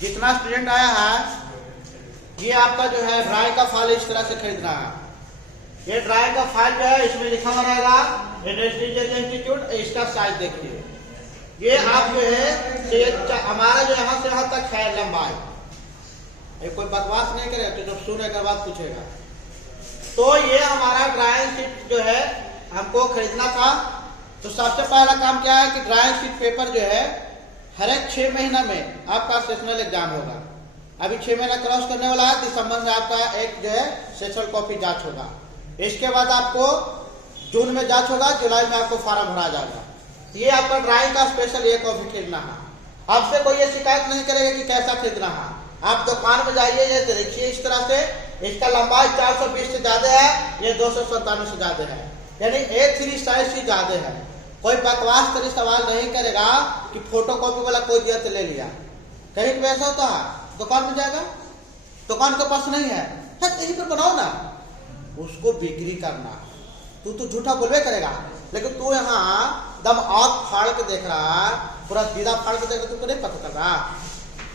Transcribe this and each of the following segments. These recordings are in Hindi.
जितना स्टूडेंट आया है, ये आपका जो है ड्राइंग का फाइल इस तरह से खरीदना है। ये ड्राइंग का फाइल जो है इसमें लिखा हुआ रहेगा इंडस्ट्रियल इंस्टीट्यूट। इसका साइज देखिए, ये आप जो है हमारा जो यहाँ से यहाँ तक है लंबाई। ये कोई बकवास नहीं करेगा तो जब सुने के बाद पूछेगा। तो ये हमारा ड्राइंग शीट जो है हमको खरीदना था। तो सबसे पहला काम क्या है कि ड्राइंग शीट पेपर जो है हर एक 6 महीना में आपका सेशनल एग्जाम होगा। अभी 6 महीना क्रॉस करने वाला है, दिसंबर में आपका एक जो है सेशनल कॉपी जांच होगा। इसके बाद आपको जून में जांच होगा, जुलाई में आपको फॉर्म भरा जाएगा। ये आपका ड्राइंग का स्पेशल ये कॉपी खरीदना है। आपसे कोई ये शिकायत नहीं करेगा कि कैसा खरीदना है। आप दुकान में जाइए, ये देखिए इस तरह से, इसका लंबाई 420 से ज्यादा है, ये 297 से ज्यादा है, यानी A3 साइज से ज्यादा है। कोई बकवास तरह सवाल नहीं करेगा कि फोटो कॉपी वाला कोई दिया तो ले लिया। कहीं भी ऐसा होता है, दुकान में जाएगा, दुकान के पास नहीं है, कहीं पर बनाओ ना, उसको बिक्री करना। तू तो झूठा बोलवे करेगा, लेकिन तू यहाँ दम आँख फाड़ के देख रहा है, पूरा दीदा फाड़ के देख रहा, तुमको नहीं पता कर रहा।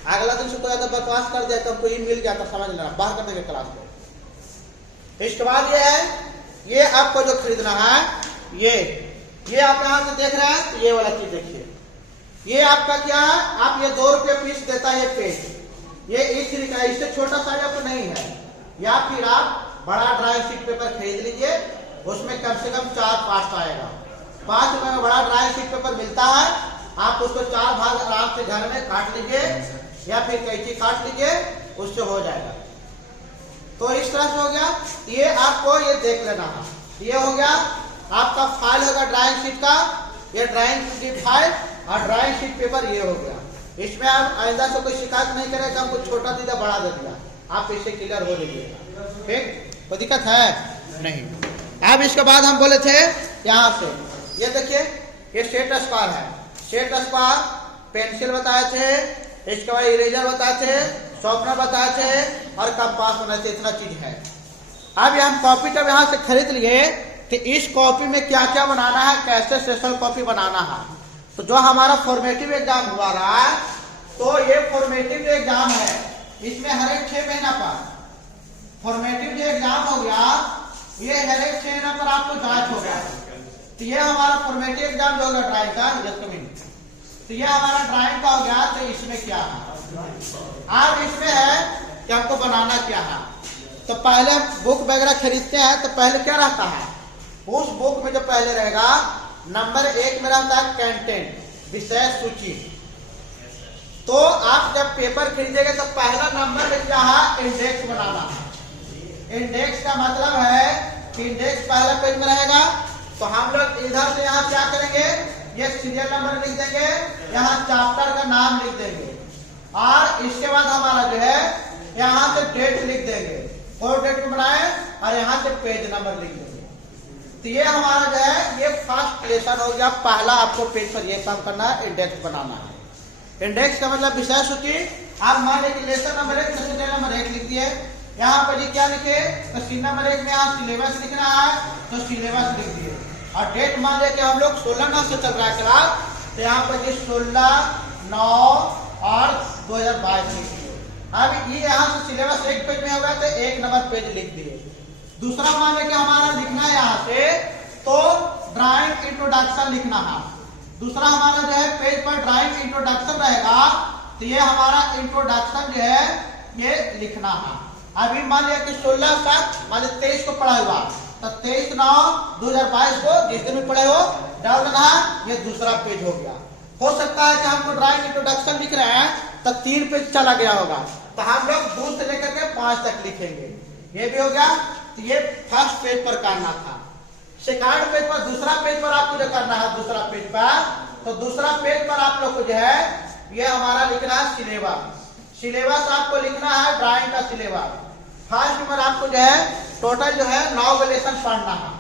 अगला दिन से कोई अगर बकवास कर दिया तो हमको ये मिल गया तो समझ लेना, बाहर करने के क्लास को। इसके बाद ये है, ये आपको जो खरीदना है, ये आप यहाँ से देख रहे हैं, तो ये वाला चीज देखिए। ये आपका क्या है, आप ये 2 रुपये पीस देता है ये पेज। ये E3 का, इससे छोटा साइज आपको नहीं है। या फिर आप बड़ा ड्राइंग शीट पेपर खरीद लीजिए, उसमें कम से कम 4-5 आएगा। 5 रुपए में बड़ा ड्राइंग शीट पेपर मिलता है। आप उसको 4 भाग आराम से घर में काट लीजिए, या फिर कैंची काट लीजिए, उससे हो जाएगा। तो इस तरह से हो गया। ये आपको ये देख लेना है। ये हो गया आपका फाइल होगा ड्राइंग शीट का, ये ड्राइंग शीट फाइल और ड्राइंग शीट पेपर ये हो गया। इसमें आप आइंदा से कोई शिकायत नहीं करेगा हमको छोटा दे दिया बड़ा दे दिया, आप इससे क्लियर हो लीजिएगा। ठीक, कोई दिक्कत है नहीं। अब इसके बाद हम बोले थे यहाँ से, ये देखिए ये सेट स्क्वायर है। सेट स्क्वायर पेंसिल बताए थे, इसके बाद इरेजर बताए थे, शॉर्पनर बताए थे और कंपास बनाए थे। इतना चीज है। अब हम कॉपी जब यहाँ से खरीद लिए तो इस कॉपी में क्या क्या बनाना है, कैसे सेशनल कॉपी बनाना है। तो जो हमारा फॉर्मेटिव एग्जाम हुआ रहा है, तो ये फॉर्मेटिव जो एग्जाम है, इसमें हर एक 6 महीना पर फॉर्मेटिव जो एग्जाम हो गया, ये हर एक 6 महीना पर आपको जांच हो गया। तो ये हमारा फॉर्मेटिव एग्जाम जो होगा ड्राइंग का, तो ये हमारा ड्राइंग का हो गया। तो इसमें क्या है, अब इसमें है कि आपको बनाना क्या है। तो पहले बुक वगैरह खरीदते हैं, तो पहले क्या रहता है, उस बुक में जो पहले रहेगा नंबर 1 में रहता है कंटेंट, विषय सूची। तो आप जब पेपर खरीदेंगे तो पहला नंबर में क्या है, इंडेक्स बनाना है। इंडेक्स का मतलब है कि इंडेक्स पहला पेज में रहेगा। तो हम लोग इधर से यहाँ क्या करेंगे, ये सीरियल नंबर लिख देंगे, यहाँ चैप्टर का नाम लिख देंगे, और इसके बाद हमारा जो है यहाँ से डेट लिख देंगे, और डेट में बनाए, और यहाँ से पेज नंबर लिख देंगे। तो ये हमारा जो है ये फर्स्ट लेसन हो गया। पहला आपको पेज पर ये काम करना है, इंडेक्स बनाना है। इंडेक्स का मतलब विषय सूची। आप मान लीजिए लेसन नंबर 1 तो सीरियल नंबर 1 लिख दिए। यहाँ पर क्या लिखे, तो सीरियल नंबर 1 में यहाँ सिलेबस लिखना है, तो सिलेबस लिख दिए। और डेट मान लिया कि हम लोग 16/9 से चल रहा है क्लास, तो यहाँ पर 16/9 और 2022 लिख दिए। अब ये यहाँ से सिलेबस एक पेज में होगा, तो 1 नंबर पेज लिख दिए। दूसरा मान लेके हमारा लिखना है यहाँ से, तो ड्राइंग इंट्रोडक्शन लिखना है। दूसरा हमारा जो है पेज पर ड्राइंग इंट्रोडक्शन रहेगा, तो ये हमारा इंट्रोडक्शन जो है ये लिखना है। अभी मान लिया कि 16 तक, मान लिया 23 को पढ़ा हुआ, तो 23/9/2022 को जिस दिन में पढ़े हो डाल देना है। ये दूसरा पेज हो गया। हो सकता है कि हमको ड्राइंग इंट्रोडक्शन लिख रहे हैं तो 3 पेज चला गया होगा, तो हम लोग 2 से लेकर के 5 तक लिखेंगे। ये भी हो गया। तो ये फर्स्ट पेज पर करना था। सेकंड पेज पर, दूसरा पेज पर आपको जो करना है, दूसरा पेज पर, तो दूसरा पेज पर आप लोग को जो है ये हमारा लिखना है सिलेबस। सिलेबस आपको लिखना है ड्राइंग का सिलेबस। फर्स्ट पर आपको जो है टोटल जो है 9 लेसन पढ़ना है।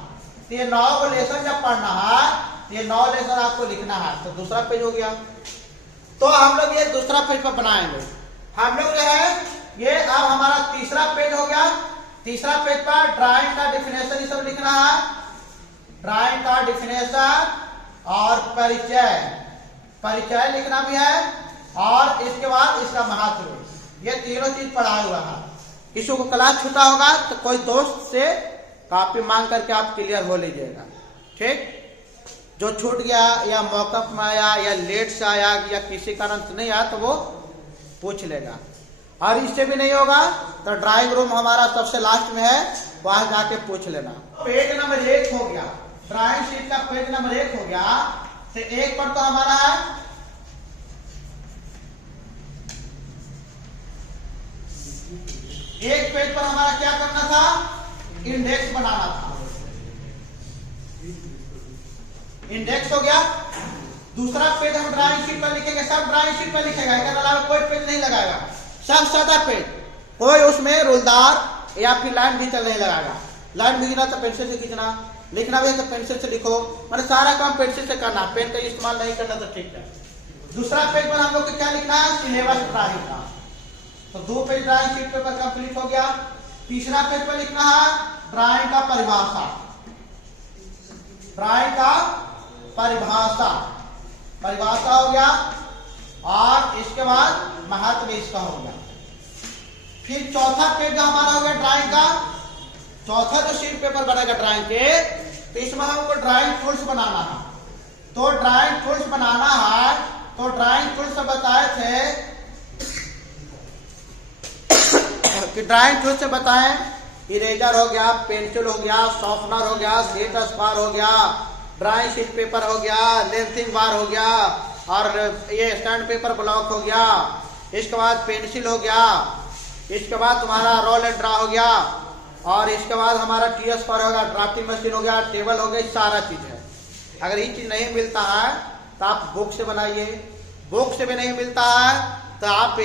तो ये 9 लेसन जब पढ़ना है, ये 9 लेसन आपको लिखना है। तो दूसरा पेज हो गया। तो हम लोग ये दूसरा पेज पर बनाएंगे। हम लोग जो है ये अब हमारा तीसरा पेज हो गया। तीसरा पेज पर ड्राइंग का डिफिनेशन सब लिखना है। ड्राइंग का डिफिनेशन और परिचय लिखना भी है, और इसके बाद इसका महत्व, ये तीनों चीज पढ़ा हुआ है। किसी को क्लास छूटा होगा तो कोई दोस्त से कॉपी मांग करके आप क्लियर हो लीजिएगा, ठीक। जो छूट गया या मौका में आया या लेट से आया या किसी कारण से नहीं आया तो वो पूछ लेगा। और इससे भी नहीं होगा तो ड्राइंग रूम हमारा सबसे लास्ट में है, वहां जाके पूछ लेना। पेज नंबर 1 हो गया, ड्राइंग शीट का पेज नंबर 1 हो गया। तो 1 पर तो हमारा है एक पेज पर हमारा क्या करना था, इंडेक्स बनाना था। इंडेक्स हो गया। दूसरा पेज हम ड्राइंग शीट पर लिखेंगे, सब ड्राइंग शीट पर लिखेगा, इसके अलावा कोई पेज नहीं लगाएगा, सब सादा पेज। कोई उसमें रुलदार या फिर लाइन भी चल नहीं लगाएगा। लाइन खींचना तो पेंसिल से खींचना, लिखना भी है तो पेंसिल से लिखो, मतलब सारा काम पेंसिल से करना, पेन का इस्तेमाल नहीं करना तो ठीक है। दूसरा पेज पर हम लोग को क्या लिखना है, सिलेबस ड्राइंग का। तो 2 page drawing sheet paper complete हो गया। तीसरा पेज पर लिखना है ड्राइंग का परिभाषा, ड्राइंग का परिभाषा, परिभाषा हो गया। और इसके बाद महत्व इसका हो गया। फिर चौथा पेज हमारा हो गया ड्राइंग का, चौथा जो शीट पेपर बनेगा ड्राइंग के, तो इसमें हमको ड्राइंग टूल्स बनाना है। तो ड्राइंग टूल्स बनाना है, तो ड्राइंग टूल्स बताए थे कि ड्राइंग टूल से बताएं, इरेजर हो गया, पेंसिल हो गया, शॉर्पनर हो गया, स्केच स्पार हो गया, ड्राइंग शीट पेपर हो गया, लेंथिंग बार हो गया, और ये स्टैंड पेपर ब्लॉक हो गया। इसके बाद पेंसिल हो गया, इसके बाद तुम्हारा रोल एंड ड्रा हो गया, और इसके बाद हमारा टी स्पार हो गया, ड्राफ्टिंग मशीन हो गया, टेबल हो गया, सारा चीज है। अगर ये चीज नहीं मिलता है तो आप बुक से बनाइए, बुक से भी नहीं मिलता है तो आप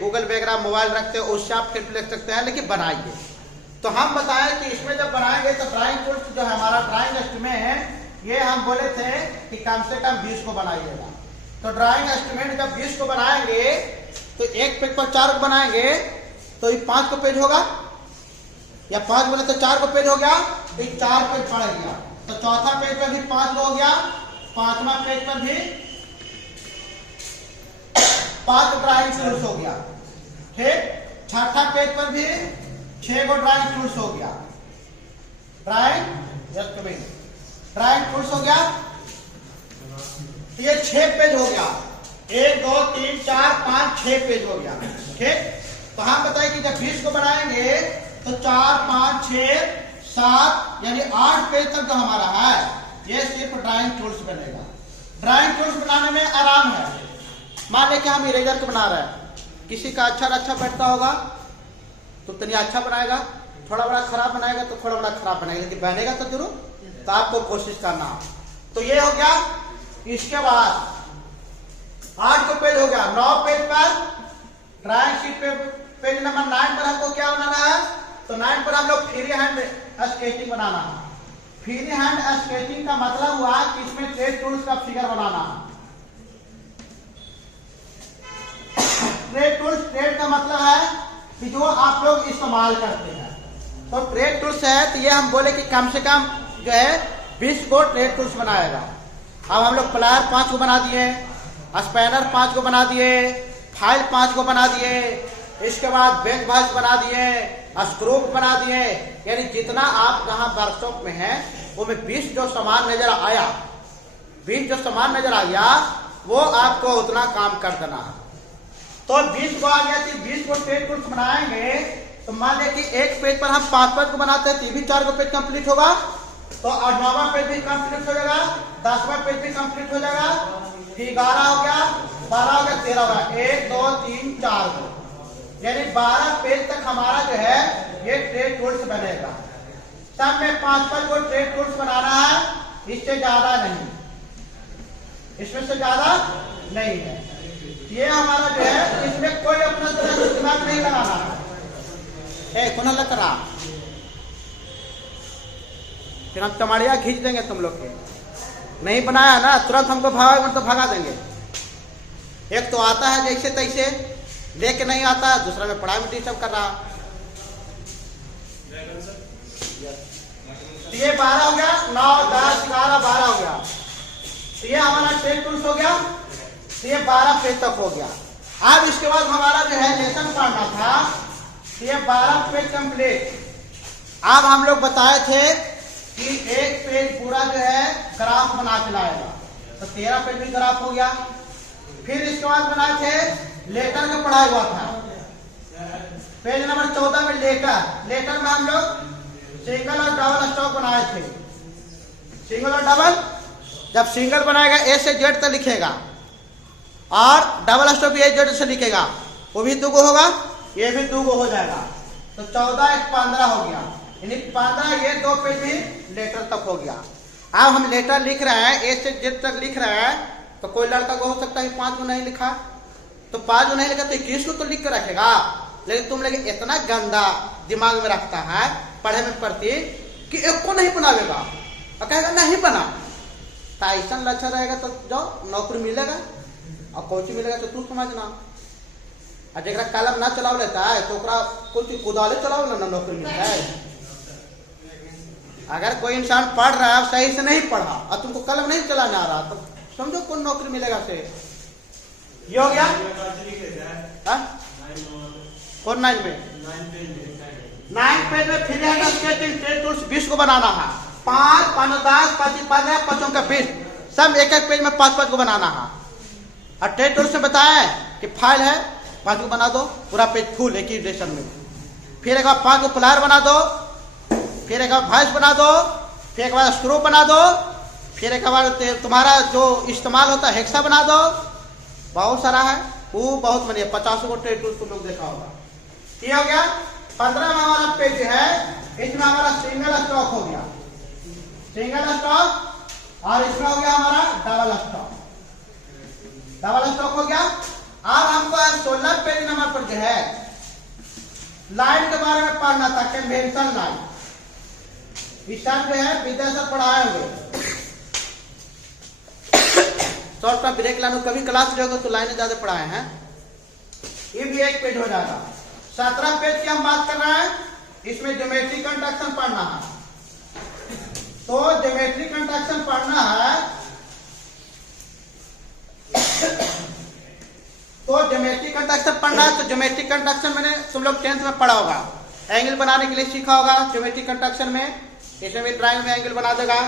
गूगल वगैरह मोबाइल रखते हो उससे आप फिर लिख सकते हैं, लेकिन बनाइए। तो हम बताएं कि इसमें जब बनाएंगे तो ड्राइंग टूल्स जो है हमारा ड्राइंग एस्टीमेट है, ये हम बोले थे कि कम से कम 20 को बनाइएगा। तो ड्राइंग एस्टीमेट जब 20 को बनाएंगे तो एक पेज पर 4 को बनाएंगे तो ये 5 को पेज होगा, या 5 बने तो 4 को पेज हो गया, तो 4 पेज पड़ गया। तो चौथा पेज पर भी 5 हो गया, 5वां पेज पर भी 5 ड्राइंग टूल्स हो गया, ठीक। छठा पेज पर भी 6 को ड्राइंग टूल्स हो गया, ड्राइंग एस्टीमेट ड्राइंग टूल्स हो गया। ये 6 पेज हो गया, 1 2 3 4 5 6 पेज हो गया, ठीक। तो हम बताए कि जब 20 को बनाएंगे तो 4 5 6 7 यानी 8 पेज तक जो हमारा है ये सिर्फ ड्राइंग टूल्स बनेगा। ड्राइंग टूल्स बनाने में आराम है। मान लें कि हम इरेजर को बना रहे हैं, किसी का अच्छा बैठता होगा तो तनी अच्छा बनाएगा, थोड़ा बड़ा खराब बनाएगा तो थोड़ा बड़ा खराब बनाएगा, लेकिन बनेगा तो जरूर। तो आपको कोशिश करना हो। तो ये हो गया। इसके बाद 8 को पेज हो गया, 9 पेज पर ड्राइंग शीट पे पेज नंबर 9 पर हमको क्या बनाना है, तो 9 पर हम लोग फ्री हैंड स्केचिंग बनाना है। फ्री हैंड स्केचिंग का मतलब हुआ कि इसमें ट्रेड टूल्स का फिगर बनाना है। ट्रेड टूल्स, ट्रेड का मतलब है कि जो आप लोग इस्तेमाल करते हैं। तो ट्रेड टूल्स है, तो ये हम बोले कि कम से कम जो है 20 को ट्रेड टूल्स बनाएगा। अब हम लोग प्लायर 5 को बना दिए, स्पैनर 5 को बना दिए, फाइल 5 को बना दिए, इसके बाद बेंच भाज बना दिए, स्क्रू बना दिए। यानी जितना आप जहां वर्कशॉप में है वो में 20 जो सामान नजर आया, 20 जो सामान नजर आ गया वो आपको उतना काम कर देना है। तो 20 को आ गया कि 20 को ट्रेड टूल्स बनाएंगे। तो मान लिया कि एक पेज पर हम 5 को बनाते हैं तो भी 4 को पेज कंप्लीट होगा। तो 8वां पेज भी कंप्लीट हो जाएगा, 10वां पेज भी कंप्लीट हो जाएगा, फिर 11 हो गया, 12 हो गया, 13 हो गया, 1 2 3 4 को यानी 12 पेज तक हमारा जो है ये ट्रेड टूल्स बनेगा। सब में 5 को ट्रेड टूल्स बनाना है, इससे ज्यादा नहीं, इसमें से ज्यादा नहीं है। ये हमारा जो है इसमें कोई अपना तरह से दिमाग नहीं लगाना है। कौन लग रहा, फिर हम टमाड़िया खींच देंगे तुम लोग के। नहीं बनाया ना तुरंत हमको भागा तो भगा देंगे। एक तो आता है जैसे तैसे, लेके नहीं आता, दूसरा में पढ़ाई में डिस्टर्ब कर रहा। ये 12 हो गया, 9 10 11 12 हो गया। तो ये हमारा ट्रेड टूल्स हो गया। तो ये 12 पेज तक हो गया। अब इसके बाद हमारा जो है लेसन पढ़ना था, ये 12 पेज कंप्लीट। अब हम लोग बताए थे कि एक पेज पूरा जो है ग्राफ बना के लाएगा, तो 13 पेज भी ग्राफ हो गया। फिर इसके बाद बनाए थे लेटर का पढ़ाई हुआ था, पेज नंबर 14 में लेटर में हम लोग सिंगल और डबल स्टॉक बनाए थे। सिंगल और डबल, जब सिंगल बनाएगा ए से जेड तक लिखेगा और डबल स्टॉक भी ए जेड से लिखेगा, वो भी 2 गो होगा, ये भी 2 गो हो जाएगा, तो 14 एक 15 हो गया, यानी 15 ये 2 पेज भी लेटर तक हो गया। अब हम लेटर लिख रहे हैं, ए से जेड तक लिख रहे हैं, तो कोई लड़का को हो सकता है 5 गो नहीं लिखा, तो 5 गो नहीं लिखा तो 21 को तो लिख कर रखेगा, लेकिन तुम लोग इतना गंदा दिमाग में रखता है पढ़े में पढ़ती कि एक को नहीं बनावेगा और कहेगा नहीं बना, तो ऐसा लच्छा रहेगा तो जाओ नौकरी मिलेगा और कोची मिलेगा तो तू समझना। और जरा कलम ना चलाव लेता है तो कुछ कुदाले चलाओ ना नौकरी मिलता है। अगर कोई इंसान पढ़ रहा है सही से नहीं पढ़ा और तुमको कलम नहीं चलाना आ रहा, तो समझो कौन नौकरी मिलेगा से। ये हो गया कौन 9 में 9 पेज में फिर स्केचिंग ट्रेड टूल्स 20 को बनाना है, 5 5 10 25 15 5 का 20, सब एक पेज में 5 को बनाना है। और ट्रेड टूल्स में बताया कि फाइल है 5 को बना दो, पूरा पेज फुल एक ही डिरेक्शन में। फिर एक बार 5 को प्लायर बना दो, फिर एक बार वॉइस बना दो, फिर एक बार स्क्रू बना दो, फिर एक बार तुम्हारा जो इस्तेमाल होता है हेक्सा बना दो, बहुत सारा है, वो बहुत बनिए 50 को ट्रेड टूल्स तुम लोग देखा होगा। ये हो गया 15 में हमारा पेज है, इसमें हमारा सिंगल स्टॉक हो गया, सिंगल स्टॉक, और इसमें हो गया हमारा डबल स्टॉक, डबल स्टॉक हो गया। अब हमको 16 पेज नंबर पर जो है लाइन के बारे में पढ़ना था, कन्वेंशन लाइन। इस टाइम जो है विद्यासर पढ़ाए हुए शॉर्ट का ब्रेक लाइन, कभी क्लास जो होगा तो लाइनें ज्यादा पढ़ाए हैं, ये भी एक पेज हो जाएगा। 17 पेज की हम बात कर रहे हैं, इसमें ज्योमेट्री कंस्ट्रक्शन पढ़ना है, तो ज्योमेट्री कंस्ट्रक्शन पढ़ना है, तो ज्योमेट्री कंस्ट्रक्शन पढ़ना है। तो ज्योमेट्री कंस्ट्रक्शन मैंने तुम लोग 10th में पढ़ा होगा, एंगल बनाने के लिए सीखा होगा ज्योमेट्री कंस्ट्रक्शन में, इसमें भी ट्रायंगल में एंगल बना देगा।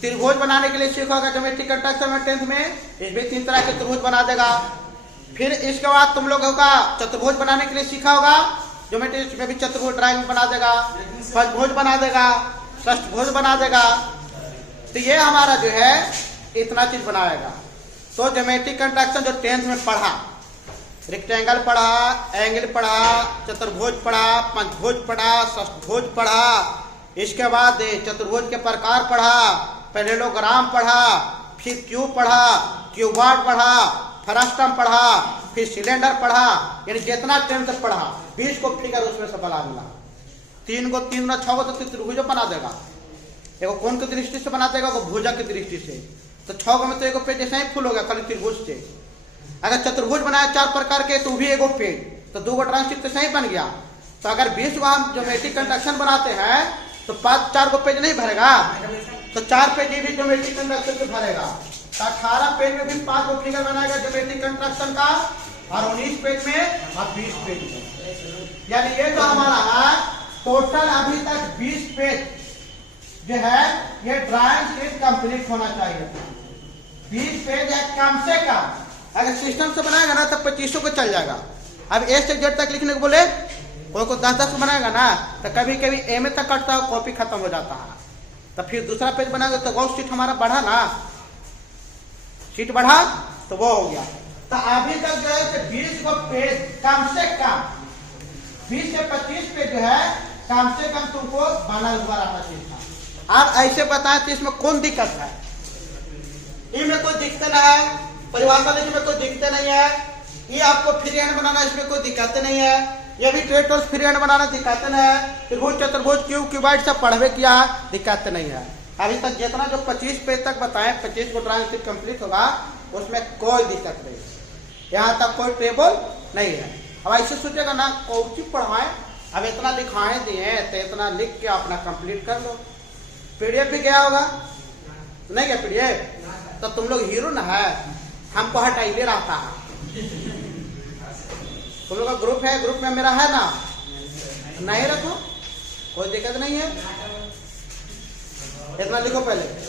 त्रिभुज बनाने के लिए सीखा होगा ज्योमेट्री कंस्ट्रक्शन में 10th में, इसमें 3 तरह के त्रिभुज बना देगा। फिर इसके बाद तुम लोगों का चतुर्भुज बनाने के लिए सीखा होगा ज्योमेट्री में भी, चतुर्भुज ट्रायंगल बना देगा, पंचभुज बना देगा, षष्ठभुज बना देगा। तो ये हमारा जो है इतना चीज बनाएगा। तो ज्योमेट्री कंस्ट्रक्शन जो 10th में पढ़ा, रेक्टेंगल पढ़ा, एंगल पढ़ा, चतुर्भुज पढ़ा, पंचभुज पढ़ा, षष्ठभुज पढ़ा, इसके बाद चतुर्भुज के प्रकार पढ़ा, पैरेललोग्राम पढ़ा, फिर क्यूब पढ़ा, क्यूबॉइड पढ़ा, फ्रस्टम पढ़ा, फिर सिलेंडर पढ़ा, यानी जितना 10th तक पढ़ा 20 को फिगर उसमें से बना देगा। 3 को 3 6 को तो त्रिभुज बना देगा, एगो कोण की दृष्टि से बना देगा, एगो भुजा की दृष्टि से, तो 6 में तो एगो पेज ऐसा ही फुल हो गया खाली त्रिभुज से। अगर चतुर्भुज बनाया 4 प्रकार के तो भी एगो पेज, तो 2 ट्रांसलेट तो सही बन गया। तो अगर 20 को हम ज्योमेट्री कंस्ट्रक्शन बनाते हैं तो 4 को पेज नहीं भरेगा, तो 4 पेज ये भी ज्योमेट्री कंस्ट्रक्शन में भरेगा। तो 18 पेज में भी 5 को फिगर बनाएगा ज्योमेट्री कंस्ट्रक्शन का, और 19 पेज में और 20 पेज में, यानी ये जो हमारा है टोटल अभी तक 20 पेज जो है ये ड्राइंग शीट कंप्लीट होना चाहिए। 20 पेज है कम से कम, अगर सिस्टम से बनाएगा ना तो 25 को चल जाएगा। अब ए से जेड तक लिखने को बोले, कोई को 10 बनाएगा ना तो कभी कभी ए में तक कटता है, कॉपी खत्म हो जाता है, तो फिर दूसरा पेज बनाएगा तो वो शीट हमारा बढ़ा ना, शीट बढ़ा तो वो हो गया। तो अभी तक जो है 20 को पेज कम से कम 20 से 25 पेज जो है कम से कम तुमको बना हुआ रहना चाहिए। आप ऐसे बताएं तो इसमें कौन दिक्कत है? इनमें कोई दिक्कत नहीं है, परिभाषा लिखने में कोई दिक्कत नहीं है, ये आपको फ्री हैंड बनाना इसमें कोई दिक्कत नहीं है, ये भी ट्रेड टूल्स फ्री हैंड बनाना दिक्कत नहीं है, त्रिभुज चतुर्भुज क्यूब क्यूबॉइड सब पढ़वे किया दिक्कत नहीं है। अभी तक जितना जो 25 पेज तक बताएं 25 को ड्राइंग शीट कंप्लीट होगा उसमें कोई दिक्कत नहीं, यहाँ तक कोई टेबल नहीं है। अब ऐसे सोचेगा ना कौची पढ़ाएं, अब इतना लिखाएं दिए तो इतना लिख के अपना कंप्लीट कर लो। पीडीएफ भी गया होगा नहीं गया पीडीएफ? तो तुम लोग हीरो ना है, हमको हटाइए रहता है तुम लोग का ग्रुप है, ग्रुप में मेरा है ना, नहीं रखो, कोई दिक्कत नहीं है, इतना लिखो पहले।